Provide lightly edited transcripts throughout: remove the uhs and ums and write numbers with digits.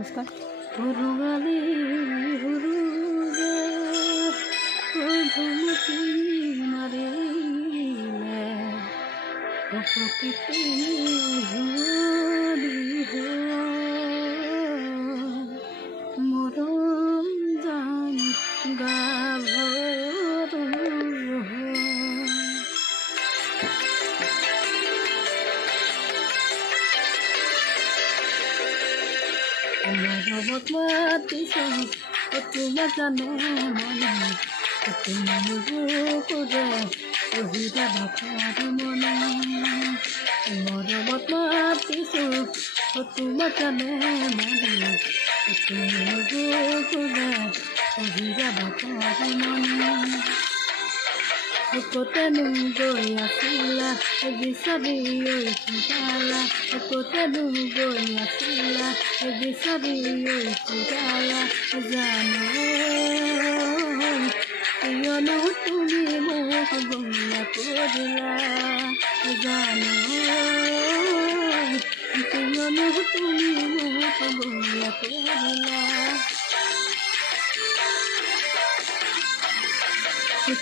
নমস্কাৰ। হুৰুঙালি হুৰুগে ঘুমুকি মাৰিলে প্ৰকৃতি মৰম জান গাভৰু মৰমত মাতিছোঁ তোমাক জানে মনে তোমাৰ বুকুৰে ৰহিবা ভাষাৰ মনে মৰমত মাতিছোঁ তোমাক জানে মনে তোমাৰ বুকুৰে ৰহিবা ভাষাৰ মনে কতেনো গৈ আছিলা বিচাৰি ফুটালা কতেনো গৈ আছিলা বিচাৰি ফুটালা জানো কিয়নো তুমি মোক বঙলা কৰিলা জানো কিয়নো তুমি মোক বঙলা কৰিলা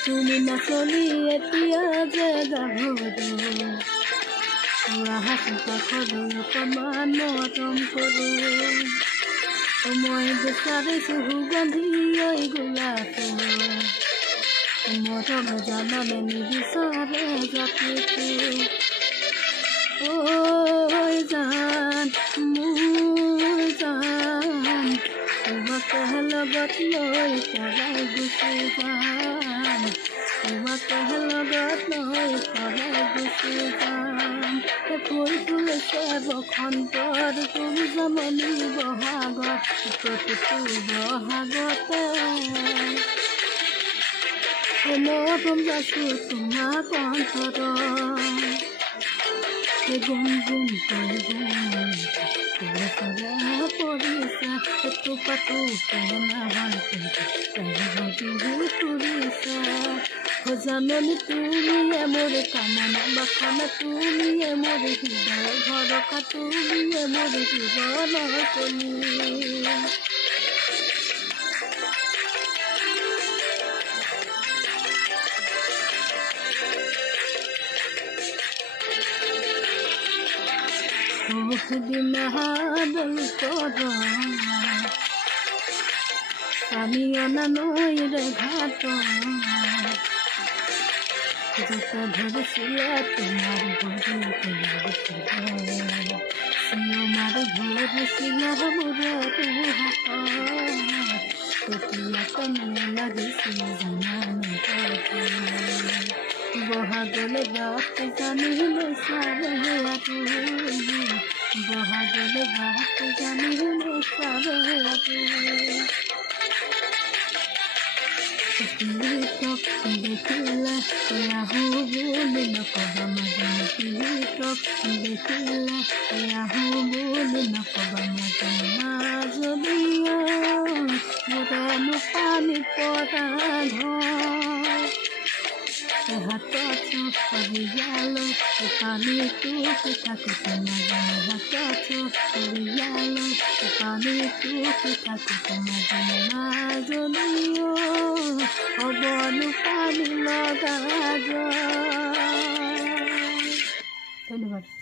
তুমি নাচলি এতিয়া যে গাভৰু কাষৰো অকণমান মৰম কৰোঁ মই বিচাৰিছোঁ সুগন্ধি গোলাপ মৰম জাননে নিবিচাৰে জাতিটো ঐ জান মোৰ জান তোমাক লগত লৈ পৰাই গুচি যাম তোমাক লগত লৈ পৰাই গুচি যাম ফুল ফুলিছে বসন্তৰ তুমি জমনি বহাগত প্ৰতিটো বহাগতে মৰম যাছোঁ তোমাক অন্তৰত গুণগুণ পৰিছা টোপাটো ফুৰিছা জাননি তুমিয়ে মোৰ কামনা বাসনা তুমিয়ে মোৰ হৃদয় ভৰসা তুমিয়ে মোৰ জীৱনৰ কলি দিনা দল কৰ পানী অনা নৈৰে ঘাট যত ধৰিছিলে তোমাৰ চিঞমাৰ ধৰিছিলে মোৰে তেতিয়া কেনে লাগিছিল জানানে বহাগলে বাট জানিলে চাৰে বহাগলে বাট জানিলে চাৰে দেখিলে আহো বুলি নকবা মাজে দেখিলে আহো বুলি নকবা মাজে মাজলীয়া মোৰেনো পানী পৰা ঘৰ হাতত পৰিয়ালো পানীটো থাকোঁতে মাজে হাতত পৰিয়ালো পানীটো থাকোঁতে মাজে মাজলীয়া হ'বনো পানী লগা ধন্যবাদ।